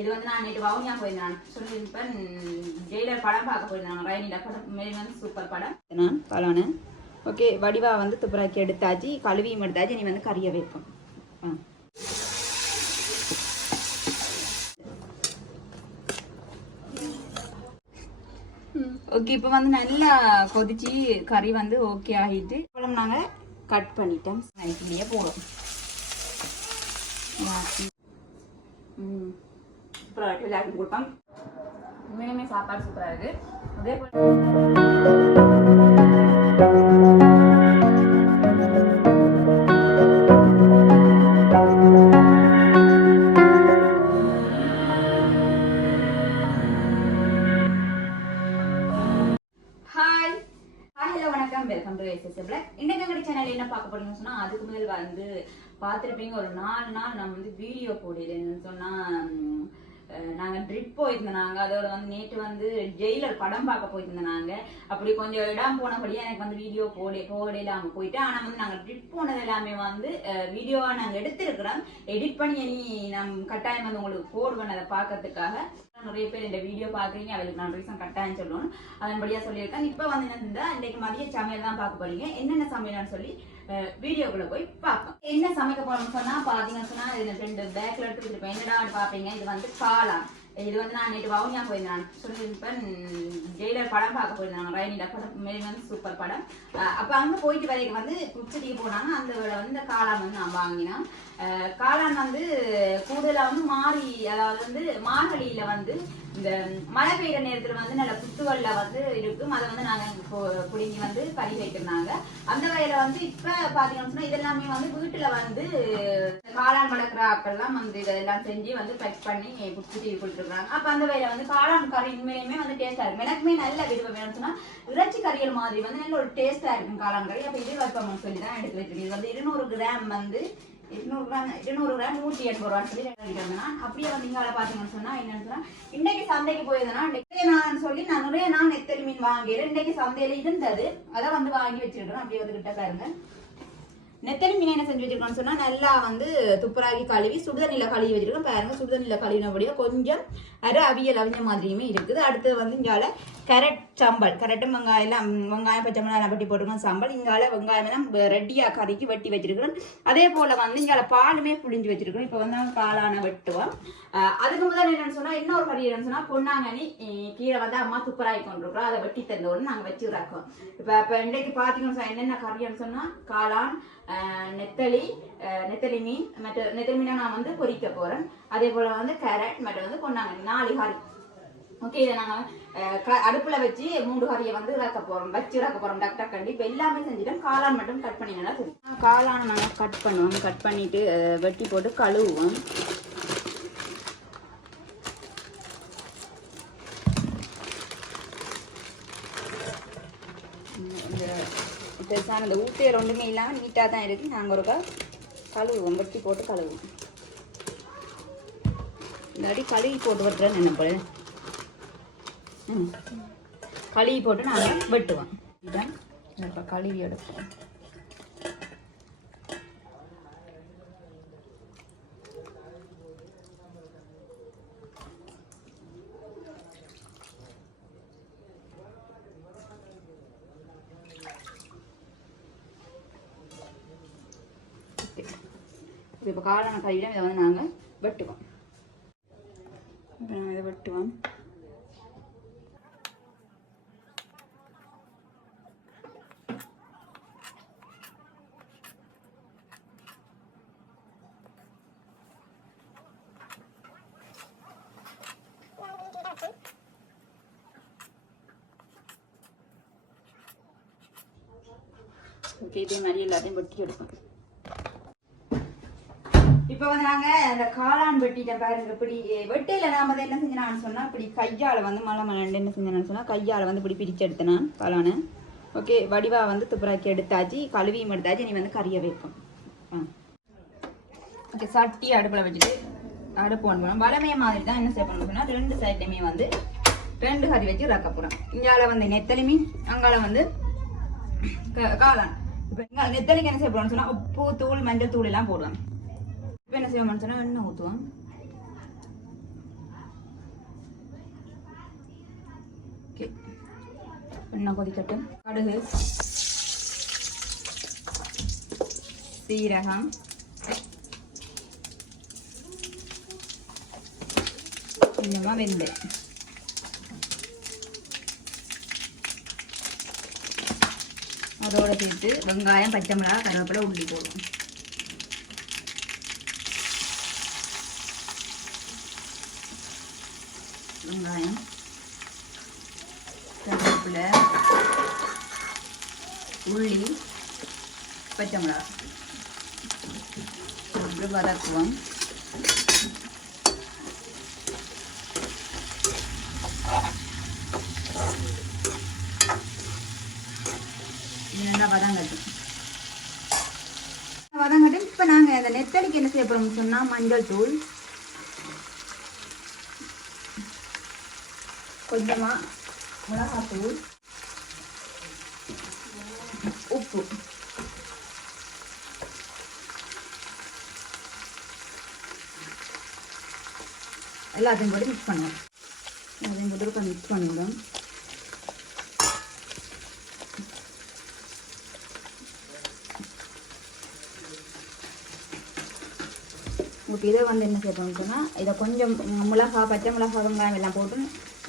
இது வந்து நான் நேற்று வவுனியா போயிருந்தேன் சொல்லியிருப்பேன். ஜெயிலர் படம் பார்க்க போயிருந்தாங்க. ரைனிடா படம் மேலே வந்து சூப்பர் படம். நான் காளான ஓகே வடிவா வந்து துப்புராக்கி எடுத்தாச்சு, கழுவியும் எடுத்தாச்சு. நீ வந்து கறியை வைப்போம். ஓகே இப்போ வந்து நல்லா கொதிச்சு கறி வந்து ஓகே ஆகிட்டு அப்புறம் நாங்கள் கட் பண்ணிட்டோம். இப்படியே போடும். சூப்பராக இருக்கு. எல்லாருக்கும் கொடுப்போம். உண்மையுமே சாப்பாடு சூப்பராக இருக்கு. அதே வெல்கம் டு Ssavlog. இன்னைக்கு எங்க சேனல்ல என்ன பார்க்க போறீங்கன்னு சொன்னா, அதுக்கு முதல் வந்து பார்த்திருப்பீங்க ஒரு 4 நாள் நான் வந்து வீடியோ போடுறேன்னு சொன்னா, நாங்க ட்ரிப் போயிருந்தோம். நாங்க அதோட வந்து நேற்று வந்து ஜெயிலர் படம் பார்க்க போயிருந்தோம். நாங்க அப்படி கொஞ்சம் இடம் போனபடியே எனக்கு வந்து வீடியோ போடலாம போயிட்டு, ஆனா வந்து நாங்க ட்ரிப் போனது எல்லாமே வந்து வீடியோவா நாங்க எடுத்திருக்கிறோம். எடிட் பண்ணி இனி நான் கட்டாயம் வந்து உங்களுக்கு போடுவேன் அதை பார்க்கறதுக்காக. நிறைய பேர் இந்த வீடியோ பாக்குறீங்க, அவளுக்கு நான் ரீசன் கட்டாயம் சொல்லணும், அதன்படியா சொல்லியிருக்கேன். இப்ப வந்து என்ன இன்னைக்கு மதிய சமையல் தான் பார்க்க போறீங்க. என்னென்ன சமையல்னு சொல்லி வீடியோக்குள்ள போய் பார்ப்போம். என்ன சமைக்க போறோம்னு சொன்னா பாத்தீங்கன்னு சொன்னா, இது 2 பேக்ல எடுத்துக்கிட்டு என்னடா பாப்பீங்க. இது வந்து காளான். இது வந்து நான் நேற்று வவுனியா போயிருந்தேன் சொல்லியிருப்பேன். ஜெயிலர் படம் பார்க்க போயிருந்தாங்க. ரைனிடா படம் மேலே வந்து சூப்பர் படம். அப்ப அங்க போயிட்டு வரைக்கும் வந்து குச்சிட்டிக்கு போனாங்க. அந்த வேலை வந்து இந்த காளான் வந்து நான் வாங்கினேன். காளான் வந்து கூடுதலா வந்து அதாவது வந்து மார்கழியில வந்து இந்த மழை பெய்யுற நேரத்துல வந்து நல்ல புத்துவல்ல வந்து இருக்கும். அதை வந்து நாங்க புடுங்கி வந்து கறி வைக்கிறாங்க. அந்த வகையில வந்து இப்ப பாத்தீங்கன்னு சொன்னா இதெல்லாமே வந்து வீட்டுல வந்து காளான் வளர்க்குற ஆட்கள்லாம் வந்து இதெல்லாம் செஞ்சு வந்து பேக் பண்ணி புடிச்சிட்டு கொடுத்துருக்காங்க. அப்ப அந்த வகையில வந்து காளான் கறி உண்மையுமே வந்து டேஸ்டா இருக்கும். எனக்குமே நல்ல விருப்பம் வேணும்னு சொன்னா இறைச்சி கறியல் மாதிரி வந்து நல்ல ஒரு டேஸ்டா இருக்கும் காளான் கறி. அப்ப இது வைப்போம்னு சொல்லி தான் எடுத்து வச்சிருக்கேன். இது வந்து 200 கிராம் வந்து 200 கிராம் 180 ரூபான்னு சொல்லி அப்படியே வந்து இங்கால பாத்தீங்கன்னு சொன்னா என்னன்னு சொன்னா, இன்னைக்கு சந்தைக்கு போயிருந்தேன்னா நான் சொல்லி நான் நிறைய நாள் நெத்தலி மீன் வாங்கிடுறேன். இன்னைக்கு சந்தையில இருந்தது, அதை வந்து வாங்கி வச்சிருக்கிறேன். அப்படியே வந்து கிட்ட பாருங்க. நெத்தலி மீன் என்ன செஞ்சு வச்சிருக்கோம்னு சொன்னா, நல்லா வந்து துப்புராகி கழுவி சுடுதண்ணில கழுவி வச்சிருக்கோம். பாருங்க, சுடுதண்ணில கழுவினபடியா கொஞ்சம் அவியல் அவிஞ்ச மாதிரியுமே இருக்குது. அடுத்தது வந்து இங்கால கேரட் சாம்பல், கேரட்டும் வெங்காயம் பச்சை மிளகாய் பட்டி போட்டுருக்கோம் சாம்பல். இங்கால வெங்காயம் எல்லாம் ரெடியா கறிக்கு வெட்டி வச்சிருக்கிறோம். அதே போல வந்து இங்கால பாலுமே புளிஞ்சு வச்சிருக்கிறோம். இப்ப வந்து காளான வெட்டுவோம். அதுக்கு முதல்ல என்னன்னு சொன்னா, இன்னொரு கறி என்னன்னு சொன்னா, பொன்னாங்கனி கீரை வந்து அம்மா துப்புராகி கொண்டிருக்கிறோம். அதை வெட்டி தந்தோன்னு நாங்க வச்சு இறக்கோம். இப்ப இன்னைக்கு பாத்தீங்கன்னா என்னென்ன கறின்னு சொன்னா, காளான், நெத்தலி மீன், மற்ற நெத்தலி மீனை நான் வந்து பொரிக்க போறேன். அதே போல வந்து கேரட் மற்றும் வந்து பொன்னாங்கனி 4 கறி. ஓகே, இதை நாங்க அடுப்புல வச்சு 3 கறியை வந்து இறக்க போறோம். டக் டக்கண்டி. இப்ப எல்லாமே செஞ்சுட்டோம். காளான் மட்டும் கட் பண்ணினா சரி. காளான் நாங்க கட் பண்ணுவோம். கட் பண்ணிட்டு வெட்டி போட்டு கழுவுவோம். பெருசான இந்த ஊத்தையர் ஒன்றுமே இல்லாமல் நீட்டாக தான் இருக்குது. நாங்கள் ஒரு கழுவுவோம், வெட்டி போட்டு கழுவுவோம். இந்த அடி கழுவி போட்டு வெட்டுறேன்னு நினைப்போம். கழுவி போட்டு நாங்கள் வெட்டுவோம். இதுதான் இப்போ கழுவி எடுப்போம். இப்போ காளான கறியில இதை வந்து நாங்கள் வெட்டுவோம். இப்போ நாங்கள் இதை வெட்டுவோம். ஓகே, இதே மாதிரி எல்லாத்தையும் வெட்டி எடுப்போம். இப்போ வந்து நாங்கள் அந்த காளான் வெட்டிட்ட பாருங்க. இப்படி வெட்டையில் நாம் அதை என்ன செஞ்சேன்னு சொன்னால், இப்படி கையால் வந்து மலை என்ன செஞ்சேன்னு சொன்னால், கையால் வந்து இப்படி பிரித்து எடுத்தேன் காளானை. ஓகே, வடிவா வந்து துப்புராக்கி எடுத்தாச்சு, கழுவியும் எடுத்தாச்சு. நீ வந்து கறியை வைப்போம். ஓகே, சட்டி அடுப்பில் வச்சுட்டு அடுப்பு ஒன்று போனோம். வளமைய மாதிரி தான் என்ன செய்ய பண்ணணும் சொன்னால், 2 சைட்லையுமே வந்து 2 கறி வச்சு ரக்க போகிறோம். இங்கால வந்து நெத்தலி மீன், அங்கால வந்து காளான். இப்போ இங்கே நெத்தலிக்கு என்ன செய்ய போகிறோம்னு சொன்னால், உப்பு தூள் மஞ்சள் தூள் எல்லாம் போடுவோம். இப்போ என்ன செய்வோம்னு சொன்னால், எண்ணெய் ஊற்றுவோம். ஓகே, எண்ணெய் கொதிக்கட்டும். கடுகு, சீரகம், கொஞ்சமா வெந்தயம், அதோட சேர்த்து வெங்காயம், பச்சை மிளகாய், கருவேப்பிலை, உள்ளி போடுவோம். வெங்காயம், கருவேப்பிலை, உள்ளி, பச்சை மிளகாய் அப்படி வதக்குவோம். நல்லா வதங்கட்டும். இப்போ நாங்கள் அந்த நெத்தலிக்கு என்ன செய்ய போகிறோம்னு சொன்னால் மஞ்சள் தூள், கொஞ்சமாக மிளகாத்தூள், உப்பு, எல்லாத்தையும் போட்டு மிக்ஸ் பண்ணுவோம். எல்லாத்தையும் போட்டு மிக்ஸ் பண்ணிவிடும். உங்களுக்கு இதை வந்து என்ன செய்யணும்னு சொன்னால் இதை கொஞ்சம் மிளகா, பச்சை மிளகா, வெங்காயம் எல்லாம் போட்டு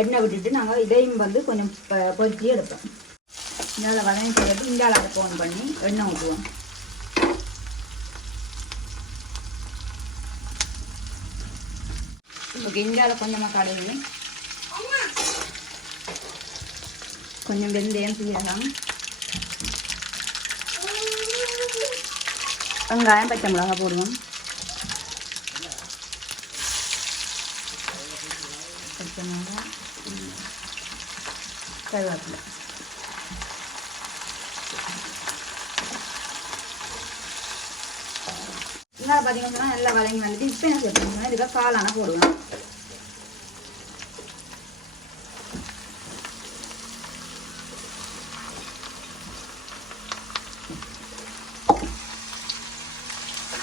எண்ணெய் விட்டுட்டு நாங்கள் இதையும் வந்து கொஞ்சம் பொரிச்சு எடுப்போம். இந்தால வதங்கி செய்யறது இந்தால அதை ஃபோன் பண்ணி எண்ணெய் ஊற்றுவோம். ஓகே, இந்தால கொஞ்சமாக கடுகு, கொஞ்சம் வெந்தயம், சீரகம், வெங்காயம், பச்சை மிளகா போடுவோம். பச்சை மிளகா, கருவேப்பிலை, இங்கே பார்த்தீங்கன்னா நல்லா வதங்கி வந்துட்டு இப்போ என்ன சேர்த்துக்கணும், இதுக்காக காளான போடுவேன்.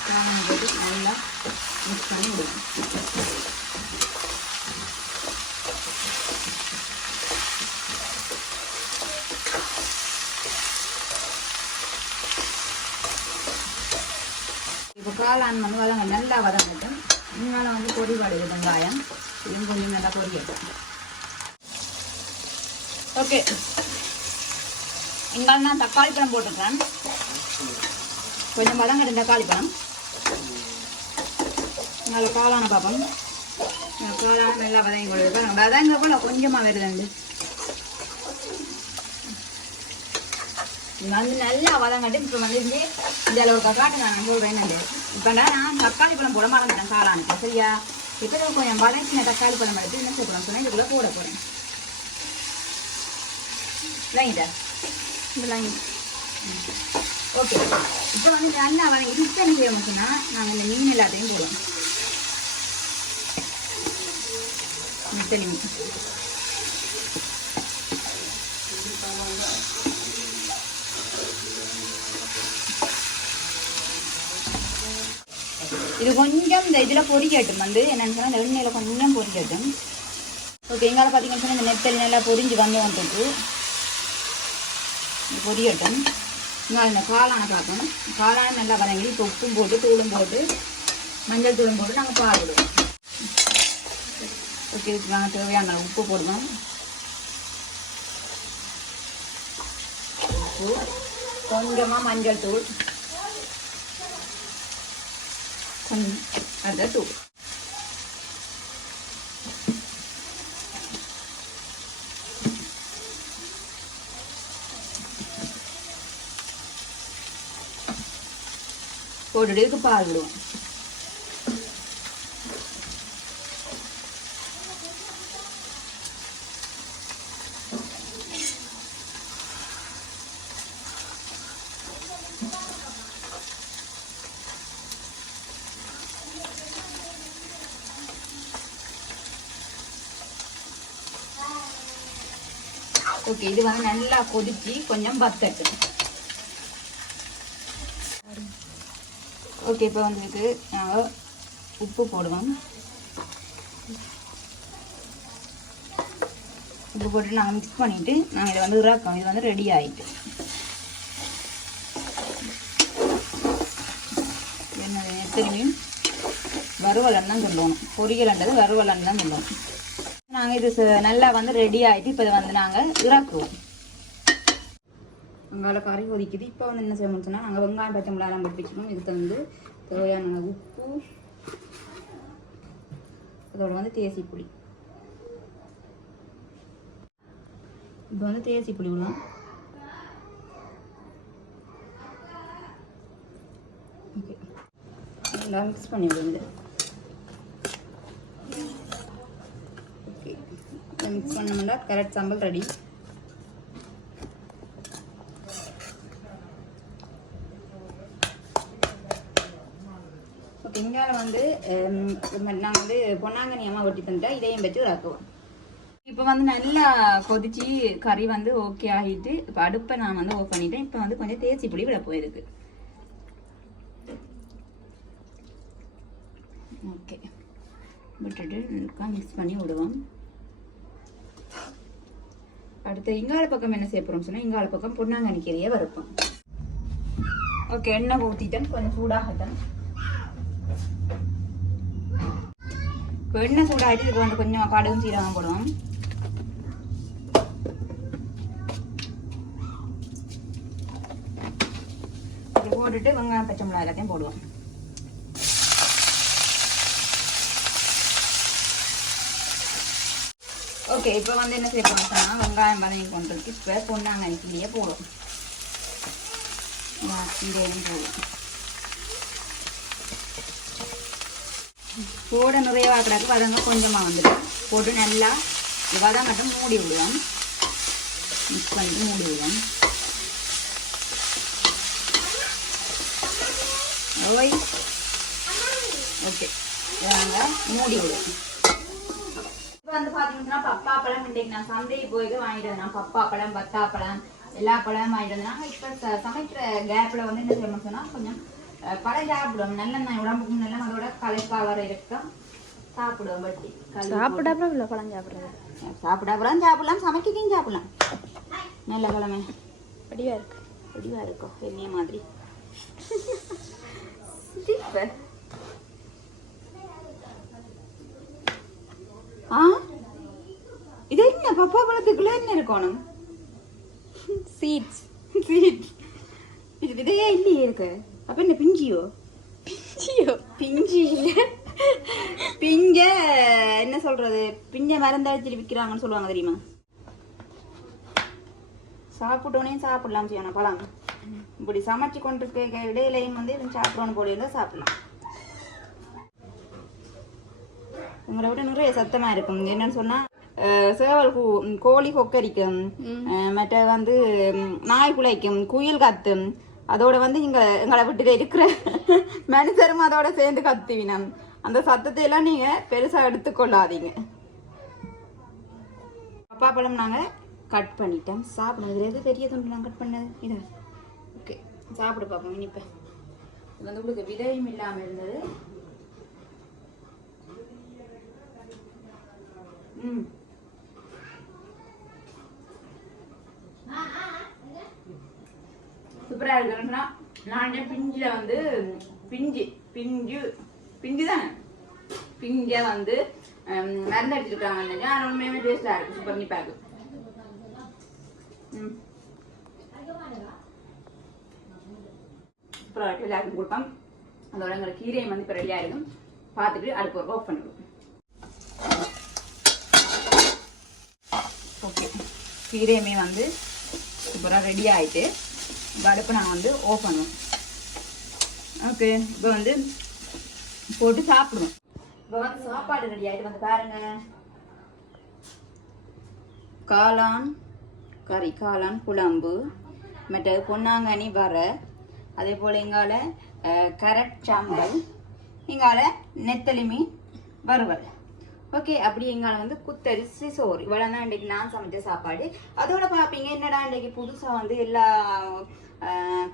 காளான் போட்டு நல்லா மிக்ஸ் பண்ணி விடுவேன். இப்போ காளான் வந்து வதங்க நல்லா வதங்கட்டும். இங்கால வந்து பொரிவாடுது வெங்காயம், இதுவும் கொஞ்சம் நல்லா பொரியட்டும். ஓகே, இங்கால நான் தக்காளி பழம் போட்டுக்கிறேன். கொஞ்சம் வதங்கட்டும் தக்காளி பழம். இங்கால காளான பார்ப்போம். காளான நல்லா வதங்கி கொடுக்குது. வதங்க போல கொஞ்சமாக வருதுண்டு. வந்து நல்லா வதங்கட்டு. இப்போ வந்து இந்த அளவுக்கு காட்டு நான் சொல்கிறேன். இப்போ நான் தக்காளி பழம் போட மறந்துட்டேன் காளானுக்கு. சரியா, இப்போ கொஞ்சம் வதக்கின தக்காளி பழம் எடுத்து என்ன செய்யலாம் சொன்னால் இதுக்குள்ளே போட போகிறேன். லைட்டா இந்த லைன். ஓகே, இப்போ வந்து நல்லா வதங்கி இப்போ என்ன செய்யணும் சொன்னால் நாங்கள் இந்த மீன் எல்லாத்தையும் போடுவோம். சரி, இது கொஞ்சம் இந்த இதில் பொரிக்கட்டும். வந்து என்னென்னு சொன்னால் இந்த எண்ணெயில் கொஞ்சம் பொரிக்கட்டும். ஓகே, எங்கால பார்த்தீங்கன்னு சொன்னால் இந்த நெத்தல் நல்லா பொரிஞ்சு வந்துட்டு இது பொரியட்டும். இங்கே இந்த காளானை பார்க்கணும். காளானை நல்லா வதங்கி இப்போ உப்பும் போட்டு, தூளும் போட்டு, மஞ்சள் தூளும் போட்டு நாங்கள் பால் விடுவோம். ஓகே, இதுக்கு நாங்கள் தேவையான உப்பு போடுவோம். உப்பு, கொஞ்சமாக மஞ்சள் தூள், கொஞ்சம் அதை தூள். போட்டுட்டு இதுக்கு பால் விடுவோம். ஓகே, இது வந்து நல்லா கொதிச்சு கொஞ்சம் வத்தட்டு. ஓகே, இப்போ வந்துட்டு நாங்கள் உப்பு போடுவோம். உப்பு போட்டு நாங்கள் மிக்ஸ் பண்ணிவிட்டு நாங்கள் இதை வந்து இறக்கோம். இது வந்து ரெடி ஆகிட்டு என்னது திரும்பியும் வறுவலன்னு தான் சொல்லணும். பொரியலன்றது வறுவலன்னு தான் சொல்லணும். நாங்கள் இது நல்லா வந்து ரெடி ஆகிட்டு இப்போ இதை வந்து நாங்கள் இறக்குவோம். வெங்காயம் கறி கொதிக்குது. இப்போ வந்து என்ன செய்யணும்னு சொன்னால் நாங்கள் வெங்காயம் பச்சை மிளகாலாம் போட்டு வச்சுக்கணும். இதுக்கு வந்து தேவையான உப்பு, அதோட வந்து தேசி புளி. இப்போ வந்து தேசி புளி விடலாம். ஓகே, நல்லா மிக்ஸ் பண்ணி விடுங்க. ஓகே, மிக்ஸ் பண்ணோம்னா கேரட் சாம்பல் ரெடி. இங்கால வந்து நாங்கள் வந்து பொன்னாங்கண்ணி அம்மா ஒட்டி தந்துட்டா இதையும் வச்சு இறக்குவோம். இப்போ வந்து நல்லா கொதிச்சு கறி வந்து ஓகே ஆகிட்டு இப்போ அடுப்பை நான் வந்து ஆஃப் பண்ணிட்டேன். இப்போ வந்து கொஞ்சம் தேசி புளி விட போயிருக்கு. ஓகே, விட்டுட்டு மிக்ஸ் பண்ணி விடுவோம். அடுத்து இங்கால பக்கம் என்ன செய்ய போகிறோம் சொன்னால் இங்கால பக்கம் பொன்னாங்கண்ணி கீரையை வறுப்போம். ஓகே, எண்ணெய் ஊற்றிட்டேன், கொஞ்சம் சூடாகட்டும். எண்ணெய் சூடாகிட்டு இதுக்கு வந்து கொஞ்சம் கடுகும் சீரகம் போடுவோம். இது போட்டுட்டு வெங்காயம் பச்சை மிளகாய் எல்லாத்தையும் போடுவோம். ஓகே, இப்போ வந்து என்ன செய்ய போறோம்னா வெங்காயம் வதங்கி கொண்டு இருக்கு. இப்போ பொன்னாங்கண்ணி கீரையை போடுவோம். கீரையும் போடுவோம். போட நிறைய வாக்கிடாக்கு வதங்க கொஞ்சமாக வந்துடும். போட்டு நல்லா வதம் மட்டும் மூடி விடுவோம். மிக்ஸ் பண்ணிட்டு மூடி விடுவோம். ஓய், ஓகே, நாங்கள் மூடி விடுவோம். இப்போ வந்து பார்த்தீங்கன்னா பப்பாப்பழம் இன்றைக்கு நான் சந்தைக்கு போயிட்டு வாங்கிட்டு வந்தேன். பப்பாப்பழம், பத்தாப்பழம், எல்லா பழமும் வாங்கிட்டு வந்தேன். இப்போ சமைக்கிற கேப்பில் வந்து என்ன செய்யணும்னு சொன்னால் கொஞ்சம் பழம் சாப்பிடுவோம். நல்லெண்ணெய் உடம்புக்கும் நல்ல அதோட களைப்பா வர இருக்கும். சாப்பிடுவோம். பட்டி சாப்பிடாப்புறம் இல்லை, பழம் சாப்பிட்றது சாப்பிடாப்புறம் சாப்பிடலாம், சமைக்கையும் சாப்பிடலாம். நல்ல பழமே வடிவா இருக்கு. வடிவா இருக்கும் என்னைய மாதிரி. இது என்ன பப்பா பழத்துக்குள்ள என்ன இருக்கணும்? சீட்ஸ். சீட்ஸ் இது விதையா இல்லையே இருக்கு. அப்ப என்ன பிஞ்சியோ? பிஞ்சி இல்ல, பிஞ்ச என்ன சொல்றது, பிஞ்ச மருந்தடிச்சு விற்கிறாங்கன்னு சொல்லுவாங்க தெரியுமா? சாப்பிட்டோன்னே சாப்பிடலாம் செய்யணும் பழம். இப்படி சமைச்சு கொண்டு இருக்க இடையிலையும் வந்து சாப்பிடணும் போல இருந்தா சாப்பிடலாம். உங்களை விட நிறைய சத்தமா இருக்கும். என்னன்னு சொன்னா சேவல் கோழி கொக்கரிக்கும், மற்ற வந்து நாய் குலைக்கும், குயில் கத்தும். அதோட வந்து எங்களை விட்டு இருக்கிற மனுஷரும் அதோட சேர்ந்து கத்துவினம். அந்த சத்தத்தை எல்லாம் நீங்க பெருசா எடுத்துக்கொள்ளாதீங்க. பப்பாப்பழம் நாங்க கட் பண்ணிட்டோம். சாப்பிடுறது எது பெரிய துண்டு நான் கட் பண்ணது இதா. ஓகே, சாப்பிடு பார்ப்போம். இனிப்ப இது வந்து உங்களுக்கு விதையும் இல்லாம இருந்தது. சூப்பரா இருக்குன்னா நானே பிஞ்சில வந்து பிஞ்சு தானே பிஞ்ச வந்து மருந்து அடிச்சிருக்காங்க. ஆனால் உண்மையுமே டேஸ்டா இருக்கு. சூப்பர் இனிப்பா இருக்கு. சூப்பரா இருக்கு. எல்லாருக்கும் கொடுப்போம். அதோட எங்களை கீரையும் வந்து இப்போ ரெடியா இருக்கும். பார்த்துட்டு அடுப்பு ஒரு ஆஃப் பண்ணிடுவோம். ஓகே, கீரையுமே வந்து சூப்பராக ரெடி ஆகிட்டு அடுப்பு நாங்கள் வந்து ஆஃப் பண்ணுவோம். ஓகே, இப்போ வந்து போட்டு சாப்பிடுவோம். இப்போ வந்து சாப்பாடு ரெடி ஆகிட்டு வந்து பாருங்க. காளான் கறி, காளான் குழம்பு, மற்ற பொன்னாங்கண்ணி வர, அதே போல் எங்கால கரட் சாம்பல், எங்கால நெத்தலி மீன் வறுவல். ஓகே, அப்படி எங்கால வந்து குத்தரிசி சோறு. இவ்வளோ தான் இன்றைக்கு நான் சமைச்ச சாப்பாடு. அதோட பார்ப்பீங்க என்னடா இன்றைக்கு புதுசாக வந்து எல்லா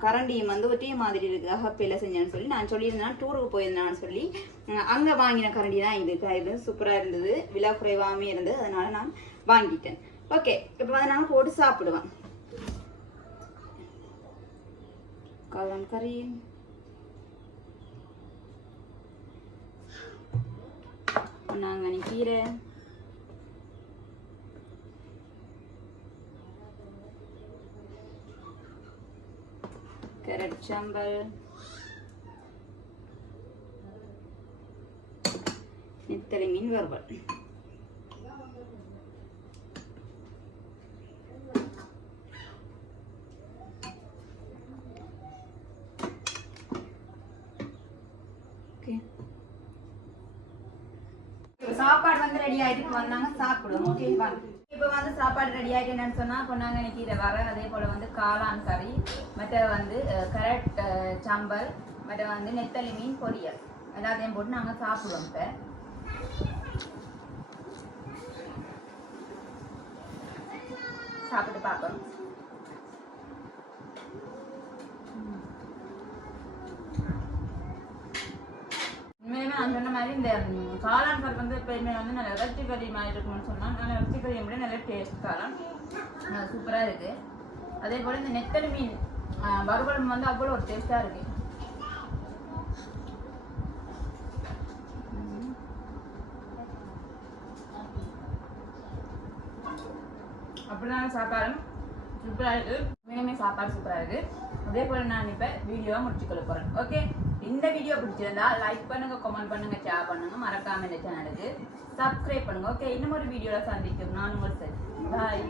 கரண்டியும் வந்து ஒரே மாதிரி இருக்குது, அகப்பையில் செஞ்சேன்னு சொல்லி நான் சொல்லியிருந்தேன். டூருக்கு போயிருந்தேன்னு சொல்லி அங்கே வாங்கின கரண்டி தான் இது. இது சூப்பராக இருந்தது, விலை குறைவாமே இருந்தது, அதனால நான் வாங்கிட்டேன். ஓகே இப்போ வந்து நாங்கள் போட்டு சாப்பிடுவோம். காளான் கறி, பொன்னாங்கண்ணி கீரை, கேரட் சாம்பல், நெத்தலி மீன் வறுவல். சாப்பாடு வந்து ரெடி ஆயிட்டு வந்தாங்க சாப்பிடுவோம். ஓகே இப்போ வந்து சாப்பாடு ரெடி ஆயிட்டு என்னன்னு சொன்னா பொன்னாங்கண்ணி கீரை வர, அதே போல வந்து காளான் கறி, மற்ற வந்து கேரட் சாம்பல், மற்ற வந்து நெத்தலி மீன் பொரியல் எல்லாத்தையும் போட்டு நாங்கள் சாப்பிடுவோம். இப்போ சாப்பிட்டு பார்ப்போம். உண்மையுமே நான் சொன்ன மாதிரி இந்த காளான் கறி வந்து எப்பயுமே வந்து நல்ல இறைச்சி கறி மாதிரி இருக்கும்னு சொன்னால் நல்ல இறைச்சி கறியை விட நல்ல டேஸ்ட் காளான் சூப்பராக இருக்குது. அதே போல் இந்த நெத்தலி மீன் வறுவல் வந்து அவ்வளோ ஒரு டேஸ்ட்டாக இருக்குது. அப்படிதான் சாப்பாடு சூப்பராக இருக்குது. உண்மையுமே சாப்பாடு சூப்பராக இருக்குது. அதே போல் நான் இப்போ வீடியோவை முடிச்சுக்கொள்ள போகிறேன். ஓகே, இந்த வீடியோ பிடிச்சிருந்தா லைக் பண்ணுங்க, கமெண்ட் பண்ணுங்க, ஷேர் பண்ணுங்க, மறக்காம இந்த சேனலுக்கு சப்ஸ்கிரைப் பண்ணுங்க. ஓகே, இன்னும் ஒரு வீடியோவில் சந்திக்கும். நான் உங்கள் சரி. பாய்.